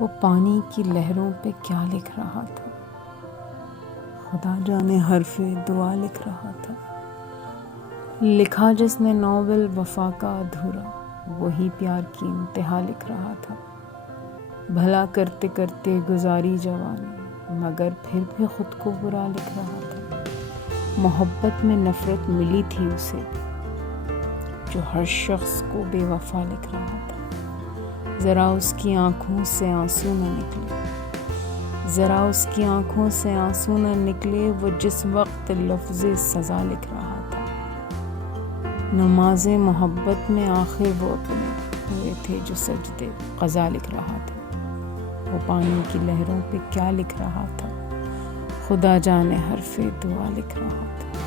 وہ پانی کی لہروں پہ کیا لکھ رہا تھا، خدا جانے حرف دعا لکھ رہا تھا۔ لکھا جس نے ناول وفا کا ادھورا، وہی پیار کی انتہا لکھ رہا تھا۔ بھلا کرتے کرتے گزاری جوانی، مگر پھر بھی خود کو برا لکھ رہا تھا۔ محبت میں نفرت ملی تھی اسے، جو ہر شخص کو بے وفا لکھ رہا تھا۔ ذرا اس کی آنکھوں سے آنسو نہ نکلے، ذرا اس کی آنکھوں سے آنسو نہ نکلے، وہ جس وقت لفظ سزا لکھ رہا تھا۔ نماز محبت میں آخر وہ اپنے ہوئے تھے جو سجدے قضا لکھ رہا تھا۔ وہ پانی کی لہروں پہ کیا لکھ رہا تھا، خدا جانے حرف دعا لکھ رہا تھا۔